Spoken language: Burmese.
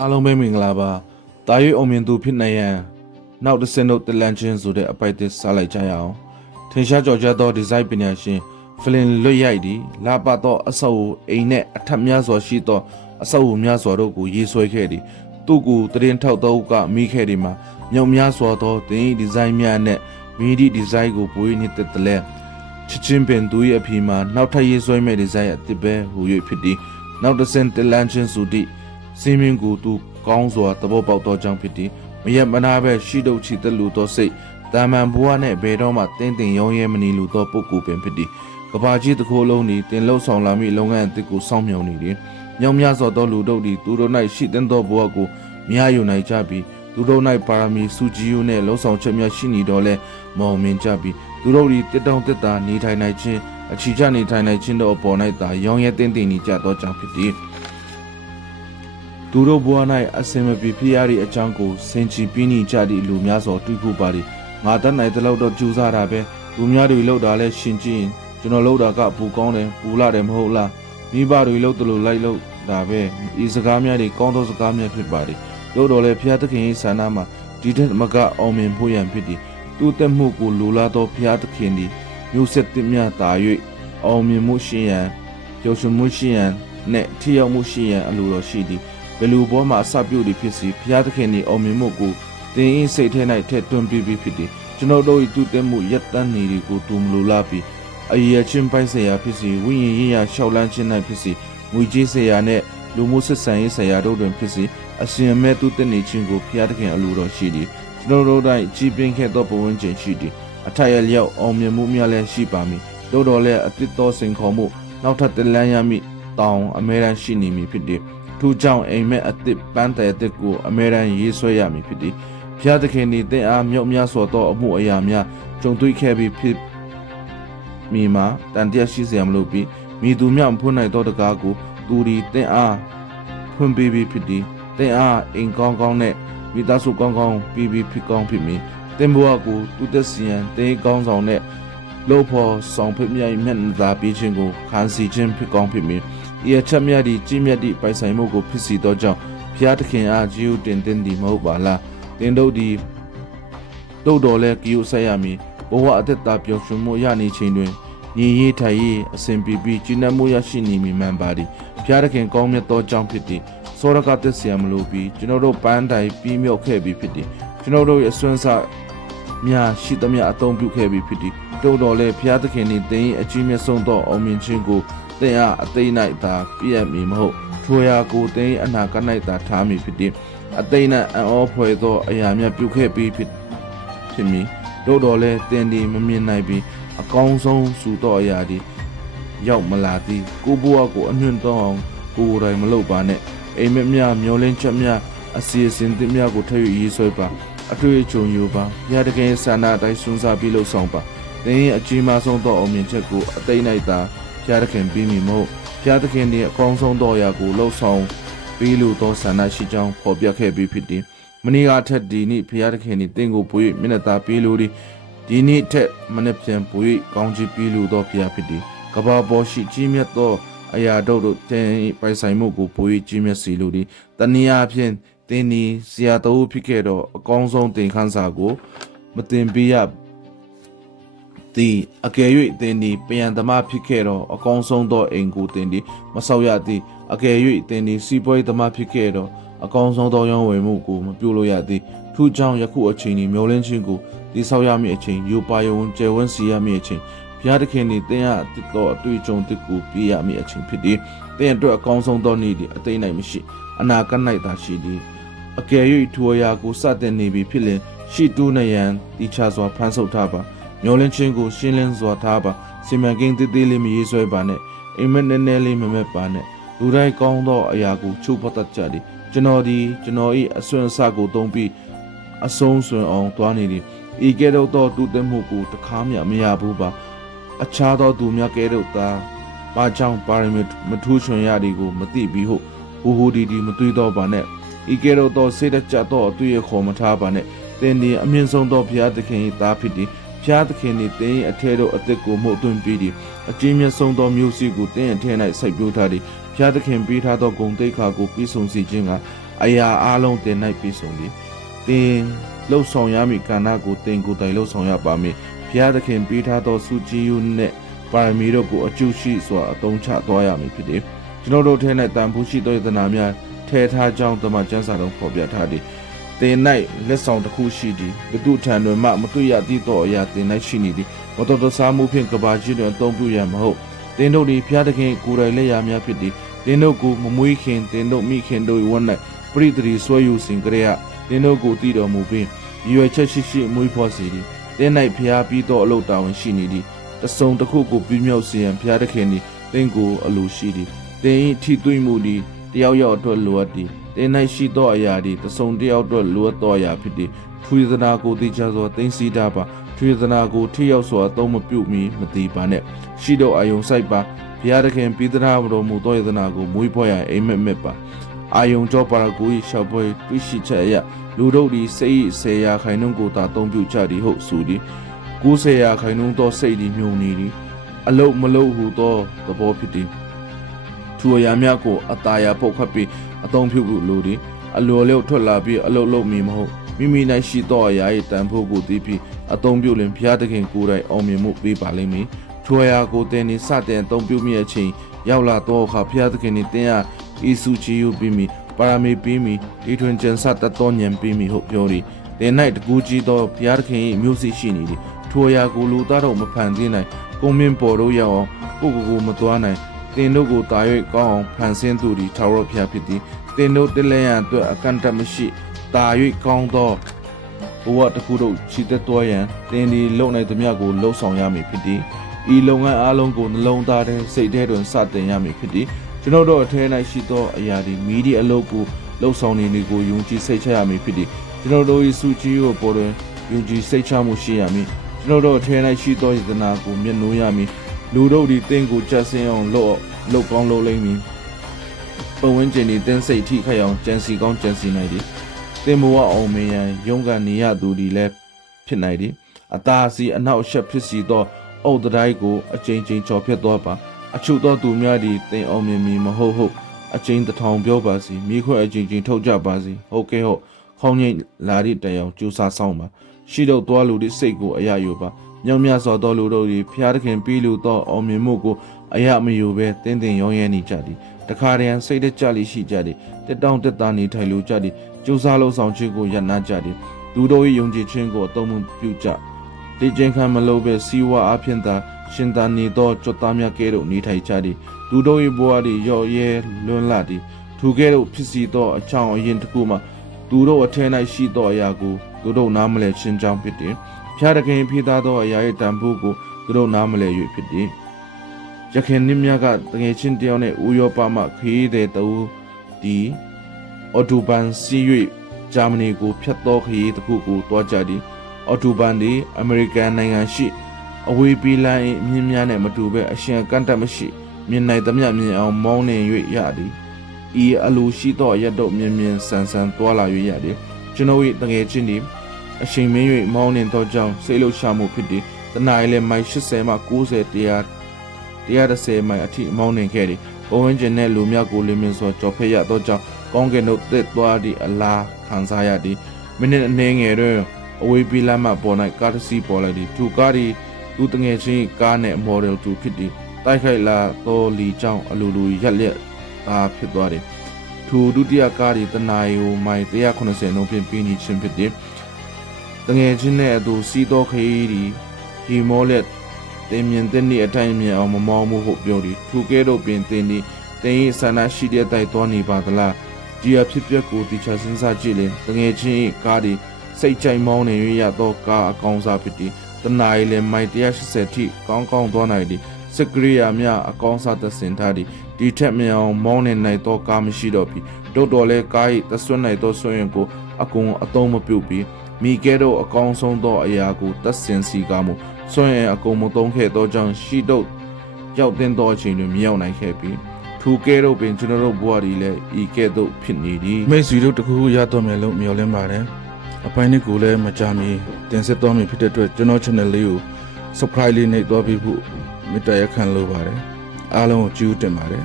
အားလုံးပဲမင်္ဂလာပါတာရွေးအောင်မြင်သူဖြစ်နိုင်ရန်နောက်တစ်စင်းတို့တလန်ချင်းဆိုတဲ့အပိုက်တစ်စားလိုက်ကြရအောင်ထင်ရှားကြော်ကြားသောဒီဇိုင်းပညာရှင်ဖလင်လွတ်ရိုက်သည်လာပသောအဆောက်အဦအိမ်နှင့်အထက်များစွာရှိသောအဆောက်အဦများစွာတို့ကိုရေးဆွဲခဲ့သည်သူ့ကိုတရင်ထောက်သောကမိခဲ့သည်မှာမြောက်များစွာသောတင်ဒီဇိုင်းများနှင့်မီဒီဒီဇိုင်းကိုပွေးနေတဲ့တလဲချစ်ချင်းပင်သူ၏အဖေမှာနောက်ထပ်ရေးဆွဲမဲ့ဒီဇိုင်းအသစ်ပဲဟူ၍ဖြစ်သည်နောက်တစ်စင်းတလန်ချင်းဆိုသည့်စင်းမင်းကိုသူကောင်းစွာသဘောပေါက်သောကြောင့်ဖြစ်သည်မရမနာပဲရှိတုတ်ချီတလူသောစိတ်တာမန်ဘဝနှင့်ဘယ်တော့မှတင်းတင်ရောင်းရဲမနေလူသောပုဂ္ဂိုလ်ပင်ဖြစ်သည်ကဘာကြီးတစ်ခိုးလုံးသည်တင်လှုပ်ဆောင်လာမိလုပ်ငန်းအသစ်ကိုစောင့်မျှော်နေသည်ညောင်များစွာသောလူတို့သည်သူတို့၌ရှိတဲ့သောဘဝကိုမြားယူနိုင်ကြပြီးသူတို့၌ပါရမီစုကြည်ယူနှင့်လှုပ်ဆောင်ချက်များရှိနေတော့လဲမော်မင်ကြပြီးသူတို့သည်တစ်တောင်တစ်တာနေထိုင်နိုင်ခြင်းအချီချနေထိုင်နိုင်ခြင်းတို့အပေါ်၌သာရောင်းရဲတင်းတင်နေကြသောကြောင့်ဖြစ်သည်သူတို့ဘဝ၌အစင်မပြေဖြစ်ရသည့်အကြောင်းကိုစင်ချီပြီးနေကြသည့်လူများစွာတွေ့ဖို့ပါသည်ငါတတ်နိုင်တဲ့လောက်တော့ကြိုးစားတာပဲလူများတွေလောက်တာလဲရှင်ကြည့်ရင်ကျွန်တော်လောက်တာကပူကောင်းတယ်ပူလာတယ်မဟုတ်လားမိဘတွေလောက်တယ်လို့လိုက်လောက်တာပဲဤစကားများတွေကောင်းသောစကားများဖြစ်ပါသည်လို့တော့လဲဖျားသခင်၏ဆန္ဒမှာဒီထက်မကအောင်မြင်ဖို့ရန်ဖြစ်သည်သူ့တက်မှုကိုလိုလားသောဖျားသခင်သည်မျိုးဆက်သစ်များတာ၍အောင်မြင်မှုရှိရန်ပျော်ရွှင်မှုရှိရန်နဲ့ထိရောက်မှုရှိရန်အလိုတော်ရှိသည်ဘယ်လိုဘောမှာအစပြုသည်ဖြစ်စီဘုရားသခင်၏အောင်မြင်မှုကိုတင်၏စိတ်ထဲ၌ထည့်သွင်းပြီးဖြစ်သည်ကျွန်တော်တို့၏သူတက်မှုရက်တန်းနေတွေကိုတူမလိုလားပြီးအရေးအချင်းပိုင်းဆိုင်ရာဖြစ်စီဝိညာဉ်ရေးရာရှောက်လန်းခြင်း၌ဖြစ်စီငွေကြေးဆိုင်ရာနှင့်လူမှုဆက်ဆံရေးဆိုင်ရာတို့တွင်ဖြစ်စီအစဉ်အမဲ့သူတက်နေခြင်းကိုဘုရားသခင်အလိုတော်ရှိသည်ကျွန်တော်တို့၌ကြီးပြင်းခဲ့သောဘဝဝင်ခြင်းရှိသည်အထက်ရလျောက်အောင်မြင်မှုများလည်းရှိပါမည်တို့တော်လည်းအသစ်သောစိန်ခေါ်မှုနောက်ထပ်တလန်းရမည်တောင်းအမဲရန်ရှိနေမည်ဖြစ်သည်ထို့ကြောင့်အိမ်မက်အသစ်ပန်းတဲ့အသစ်ကိုအမဲရန်ရေးဆွဲရမည်ဖြစ်သည်ဘုရားသခင်သည်သင်အားမြောက်များစွာသောအမှုအရာများကြုံတွေ့ခဲ့ပြီးဖြစ်မိမှာတန်တရားရှိစေရမလို့ပြီးမိသူများဖွင့်နိုင်သောတကားကိုသူသည်သင်အားဖွင့်ပေးပြီးဖြစ်သည်သင်အားအိမ်ကောင်းကောင်းနဲ့မိသားစုကောင်းကောင်းပြီးဖြစ်ကောင်းဖြစ်မည်သင်ဘဝကိုသူသက်စီရန်သင်ကောင်းဆောင်နဲ့လို့ဖို့ဆောင်ဖြစ်မြိုင်မျက်နှာသာပေးခြင်းကိုခံစီခြင်းဖြစ်ကောင်းဖြစ်မည်ဤအချက်များသည့်ကြီးမြတ်သည့်ပိုင်ဆိုင်မှုကိုဖြစ်စီသောကြောင့်ဘုရားသခင်အားကြီးဥတင်တင်သည်မဟုတ်ပါလားတင်တို့သည်တို့တော်လဲကြည်ဥဆက်ရမည်ဘဝအသက်တာပျော်ရွှင်မှုရနေခြင်းတွင်ညီရေးထိုင်ရေးအစဉ်ပြပြီးကျဉ်းနှံ့မှုရရှိနေမည်မှန်ပါသည်ဘုရားသခင်ကောင်းမြတ်သောကြောင့်ဖြစ်သည်စောရကသက်စီရမလို့ပြီးကျွန်တော်တို့ပန်းတိုင်ပြီးမြောက်ခဲ့ပြီးဖြစ်သည်ကျွန်တော်တို့ရဲ့အစွမ်းစားများရှိသမျှအသုံးပြုခဲ့ပြီးဖြစ်သည်တို့တော်လဲဘုရားသခင်နှင့်တင်အကြီးမြတ်ဆုံးသောအောင်မြင်ခြင်းကိုသင်အားအသိ၌သာပြည့်မည်မဟုတ်ထိုရာကိုသင်အနာက၌သာထားမည်ဖြစ်သည်အသိ၌အံ့ဩဖွယ်သောအရာများပြုခဲ့ပြီးဖြစ်မည်တို့တော်လဲသင်သည်မမြင်နိုင်ပြီးအကောင်းဆုံးစုသောအရာသည်ရောက်မလာသည်ကိုဘွားကိုအနှွင့်သောအောင်ကိုယ်တိုင်မလုပ်ပါနဲ့အိမ်မက်များမျောလင်းချက်များအစီအစဉ်သစ်များကိုထည့်၍ရေးဆွဲပါအတွေ့အကြုံယူပါဘုရားသခင်ဆန္ဒအတိုင်းစွန့်စားပြီးလှုပ်ဆောင်ပါသင်ရဲ့အကြီးမားဆုံးသောအောင်မြင်ချက်ကိုအသိ၌သာဘုရားသခင်ပြီးမည်မဟုတ်ဘုရားသခင်၏အကောင်းဆုံးသောအရာကိုလှုပ်ဆောင်ပြီးလို့သောဆန္ဒရှိကြောင်းဖော်ပြခဲ့ပြီးဖြစ်သည်မနေ့ကထက်ဒီနေ့ဘုရားသခင်၏တင့်ကိုပွေမျက်နှာသာပြီးလို့ဒီနေ့ထက်မနေ့ပြန်ပွေကောင်းချီးပြီးလို့သောဘုရားဖြစ်သည်ကဘာပေါ်ရှိကြီးမြတ်သောအရာတို့တင်ပိုင်ဆိုင်မှုကိုပွေကြီးမြတ်စီလို့တနည်းအားဖြင့်တင်ဒီဆရာတော်ဖြစ်ခဲ့တော့အကောင်းဆုံးတင်ခန်းစာကိုမတင်ပြရဒီအကယ်၍တင်ဒီပြန်သမားဖြစ်ခဲ့တော့အကောင်းဆုံးသောအိမ်ကိုတင်ဒီမဆောက်ရသည်အကယ်၍တင်ဒီစီးပွားရေးသမားဖြစ်ခဲ့တော့အကောင်းဆုံးသောရောင်းဝယ်မှုကိုမပြုလို့ရသည်ထို့ကြောင့်ယခုအချိန်ဒီမျောလင်းခြင်းကိုတိဆောက်ရမည့်အချိန်ယူပါယုံကျယ်ဝန်းစီရမည့်အချိန်ဘုရားသခင်သည်သင်အားတစ်သောအတွေ့အကြုံတစ်ကိုပြရမည့်အချိန်ဖြစ်သည်သင်အတွက်အကောင်းဆုံးသောနေ့သည်အသိနိုင်မရှိအနာဂတ်၌သာရှိသည်အကယ်၍ထိုအရာကိုစတင်နေပြီဖြစ်လျှင်ရှိတူးနယံတိချစွာဖန်ဆုပ်ထားပါမျောလင်းခြင်းကိုရှင်းလင်းစွာထားပါစီမံကိန်းတည်တည်လေးမရေးဆွဲပါနဲ့အိမ်မက်နည်းနည်းလေးမမက်ပါနဲ့လူတိုင်းကောင်းသောအရာကိုချုပ်ပတ်တတ်ကြသည်ကျွန်တော်၏အစွမ်းအစကိုသုံးပြီးအဆုံးစွန်အောင်သွားနေသည်ဤကဲ့သို့သောတူတမှုကိုတခါမှမရဘူးပါအခြားသောသူများကဲ့သို့သာပါကြောင့်ပါရမီမထူးချွန်ရသည်ကိုမသိပြီးဟူဒီမတွေးတော့ပါနဲ့ဤကဲ့သို့သောစိတ်တကြသောအတွေ့အခေါ်မထားပါနဲ့သင်သည်အမြင့်ဆုံးသောဘုရားသခင်၏သားဖြစ်သည်ဘုရားသခင်သည်သင်၏အထဲတို့အသက်ကိုမှုတ်သွင်းပြီးသည်အကြီးမြတ်ဆုံးသောမျိုးစေ့ကိုသင်အထဲ၌စိုက်ပျိုးထားသည်ဘုရားသခင်ပေးထားသောဂုဏ်သိက္ခာကိုပြည့်စုံစေခြင်းက အရာအားလုံးတင်၌ပြီးဆုံးသည်တင်လှုပ်ဆောင်ရမည့်ကဏ္ဍကိုတင်ကိုယ်တိုင်လှုပ်ဆောင်ရပါမည်ဘုရားသခင်ပေးထားသောစုကြည်ယူနှင့်ပါရမီတို့ကိုအကျိုးရှိစွာအသုံးချသွားရမည်ဖြစ်သည်ကျွန်တော်တို့ထဲ၌တန်ဖိုးရှိသောယတနာများထဲထားကြောင်းတမန်ကျမ်းစာတော်ဖော်ပြထားသည်တင်၌လက်ဆောင်တစ်ခုရှိသည်ဘုသူထံတွင်မှမတွေ့ရသည့်သောအရာတင်၌ရှိနေသည်မတော်တဆမှုဖြင့်ကဘာကြီးတွင်အသုံးပြုရမဟုတ်တင်တို့သည်ဘုရားသခင်ကိုယ်တိုင်လက်ရာများဖြစ်သည်တင်တို့ကိုမမွေးခင်တင်တို့မိခင်တို့ဝတ်၌ပရိသတိဆွဲယူစဉ်ကလေးကတင်တို့ကိုတည်တော်မူပြီးရွယ်ချက်ရှိမွေးဖွားစေသည်တင်၌ဘုရားပြီးသောအလို့တာဝန်ရှိနေသည်တစုံတစ်ခုကိုပြည့်မြောက်စေရန်ဘုရားသခင်သည်တင်ကိုအလိုရှိသည်တင်၏ထိသွင်းမှုသည်တယောက်ယောက်အတွက်လိုအပ်သည်တင်၌ရှိသောအရာသည်တစုံတယောက်အတွက်လိုအပ်သောအရာဖြစ်သည်ထွေသနာကိုသိချစွာသိသိတာပါထွေသနာကိုထိရောက်စွာအသုံးမပြုမီမသိပါနဲ့ရှိသောအာယုံဆိုင်ပါဘုရားသခင်ပြည်သနာတော်မူသောယတနာကိုမွေးဖွားရအိမ်မက်မက်ပါအာယုံကြောပါရကို၏ရှောက်ပွဲတွေ့ရှိချက်အရလူတို့သည်စိတ်၏10ရာခိုင်နှုန်းကိုသာအသုံးပြုကြသည်ဟုတ်ဆိုသည်90ရာခိုင်နှုန်းသောစိတ်သည်မြုံနေသည်အလုတ်မလုတ်ဟုသောသဘောဖြစ်သည်ထိုအရာများကိုအတာယာပုတ်ခတ်ပြီးအသုံးပြုဖို့လိုသည်အလိုလျောက်ထွက်လာပြီးအလုတ်လုတ်မီမဟုတ်မိမိ၌ရှိသောအရာ၏တန်ဖိုးကိုသိပြီးအသုံးပြုလင်ဘုရားသခင်ကိုယ်တိုင်အောင်မြင်မှုပေးပါလိမ့်မည်ထိုအရာကိုတင်နေစတင်အသုံးပြုမိအချိန်ရောက်လာသောအခါဘုရားသခင်၏တင်ရဤစုချီယူပြီးမိပါရမီပြီးမိဒီထွင်ကျန်ဆတ်တတ်သောဉာဏ်ပြီးမိဟုတ်ပြောသည်တင်၌တကူကြီးသောဘုရားသခင်၏မျိုးစိရှိနေသည်ထိုအရာကိုလူသားတို့မဖန်ဆင်းနိုင်ကိုမင်းပေါ်တို့ရောက်အောင်ကိုမသွားနိုင်တင်တို့ကိုတာ၍ကောင်းအောင်ဖန်ဆင်းသူသည်ထာဝရဘုရားဖြစ်သည်တင်တို့တလဲရန်အတွက်အကန့်အသတ်မရှိတာ၍ကောင်းသောဘဝတစ်ခုတို့ချီတက်တော်ရန်တင်ဒီလုံနိုင်သမျှကိုလှုံ့ဆော်ရမည်ဖြစ်သည်ဤလုပ်ငန်းအားလုံးကိုနှလုံးသားထဲစိတ်ထဲတွင်စတင်ရမည်ဖြစ်သည်ကျွန်တော်တို့အထဲ၌ရှိသောအရာသည်မိဒီအလုပ်ကိုလှုံ့ဆော်နေနေကိုယုံကြည်စိတ်ချရမည်ဖြစ်သည်ကျွန်တော်တို့၏စုကြည်ကိုပေါ်တွင်ယုံကြည်စိတ်ချမှုရှိရမည်ကျွန်တော်တို့အထဲ၌ရှိသောယတနာကိုမျက်နှိုးရမည်လူတို့သည်တင့်ကိုကြက်စင်းအောင်လုပ်ကောင်းလုပ်လိမ့်မည်ပုံဝင်ကျင်သည်တင်းစိတ်ထိခိုက်အောင်ကြံစီကောင်းကြံစီနိုင်သည်တင်ဘဝအောင်မင်းရန်ရုန်းကန်နေရသူသည်လည်းဖြစ်နိုင်သည်အသာစီအနောက်ရှက်ဖြစ်စီသောအုတ်တိုင်းကိုအချိန်ချင်းချော်ဖြတ်သွားပါအချုပ်သောသူများသည်တင်အောင်မြင်မည်မဟုတ်ဟုတ်အချိန်တစ်ထောင်ပြောပါစီမိခွဲအချိန်ချင်းထုတ်ကြပါစီဟုတ်ကဲ့ဟုတ်ခေါင်းငိတ်လာသည့်တန်အောင်ကြိုးစားဆောင်ပါရှိတော့သွားလူသည့်စိတ်ကိုအရယူပါမြောင်မြစွာသောလူတို့သည်ဖျားသခင်ပြီးလူသောအောင်မြင်မှုကိုအရမယူဘဲတင်းတင်ရောင်းရဲနေကြသည်တခါတည်းစိတ်တကြလိရှိကြသည်တက်တောင့်တက်တာနေထိုင်လိုကြသည်ကြိုးစားလို့ဆောင်ခြင်းကိုရနာကြသည်သူတို့၏ယုံကြည်ခြင်းကိုအသုံးပြုကြဒီကျင်ခံမလို့ပဲစီဝါအဖြစ်သာရှင်သာနေသောကြွသားများကဲ့သို့နေထိုင်ကြသည်သူတို့၏ဘဝသည်ရော့ရဲလွန်းလာသည်သူကဲ့သို့ဖြစ်စီသောအချောင်းအရင်တစ်ခုမှသူတို့အထက်၌ရှိသောအရာကိုသူတို့နားမလည်ရှင်းကြောင်းဖြစ်သည်ဖျားတခင်ဖိသားသောအရာ၏တန်ဖိုးကိုသူတို့နားမလည်၍ဖြစ်သည်ရခင်နှင်းများကတငယ်ချင်းတယောက်နှင့်ဥရောပမှခရီးသည်တူဒီအော်တိုဘန်စီ၍ဂျာမနီကိုဖျက်သောခရီးတစ်ခုကိုတွားကြသည်အော်တိုဘန်သည်အမေရိကန်နိုင်ငံရှိအဝေးပြေးလမ်း၏မြင်းများနှင့်မတူဘဲအရှင်ကန့်တက်မရှိမြင်နိုင်သမျှမြင်အောင်မောင်းနှင်၍ရသည်ဤအလိုရှိသောရက်တို့မြင်မြင်ဆန်ဆန်တွာလာ၍ရသည်ကျွန်ုပ်၏တငယ်ချင်းသည်အချိန်မင်း၍မောင်းနှင်သောကြောင့်စိတ်လှုပ်ရှားမှုဖြစ်သည်တနအီလည်းမိုင်80မှ90 130မိုင်အထိမောင်းနှင်ခဲ့သည်ဘဝင်းကျင်နှင့်လူများကိုလင်းမြစွာကြော်ဖက်ရသောကြောင့်ကောင်းကင်တို့တက်သွားသည့်အလားခံစားရသည်မိနစ်အနည်းငယ်တွင်အဝေးပြေးလမ်းမှပေါ်၌ကားတစ်စီးပေါ်လာသည်သူကားသည်သူတငယ်ချင်းကားနှင့်မော်ဒယ်တူဖြစ်သည်တိုက်ခိုက်လာသောလီကြောင့်အလိုလိုရက်လက်သားဖြစ်သွားသည်ထိုဒုတိယကားသည်တနအီကိုမိုင်180နှုန်းဖြင့်ပြီးနေခြင်းဖြစ်သည်တငယ်ချင်းနှင့်အတူစီးသောခရီးသည်ဒီမောလက်တင်မြင်တဲ့နေ့အတိုင်းမြင်အောင်မမောင်းမှုဟုပြောသည်ထိုကဲ့သို့ပင်တင်သည်တင်၏ဆန္ဒရှိတဲ့တိုက်သွားနေပါသလားဒီအဖြစ်ပျက်ကိုတိကျစဉ်းစားကြည့်လင်တငယ်ချင်း၏ကားသည်စိတ်ကြိုက်မောင်းနေရသောကားအကောင်းစားဖြစ်သည်တနအီလည်းမိုင်180ထိကောင်းကောင်းသွားနိုင်သည်စကရိယာများအကောင်းစားသဆင်ထားသည်ဒီထက်မြောင်မောင်းနေနိုင်သောကားမရှိတော့ပြီတို့တော်လဲကား၏သဆွနိုင်သောဆွေရင်ကိုအကုန်အသုံးမပြုပြီးမိကဲတို့အကောင်းဆုံးသောအရာကိုသဆင်စီကားမှုဆွေရင်အကုန်မသုံးခဲ့သောကြောင့်ရှိတို့ရောက်တဲ့သောအချိန်တွင်မရောက်နိုင်ခဲ့ပြီထိုကဲတို့ပင်ကျွန်တော်တို့ဘဝဒီလဲဤကဲ့သို့ဖြစ်နေသည်မိတ်ဆွေတို့တခုရတော့မယ်လို့မျှော်လင့်ပါတယ်အပိုင်းလေးကိုလည်းမကြမီတင်ဆက်တော်မူဖြစ်တဲ့အတွက်ကျွန်တော် channel လေးကို subscribe လေးနှိပ်သွားပြီးဖို့မေတ္တာရက်ခံလိုပါတယ်အားလုံးကိုကျေးဇူးတင်ပါတယ်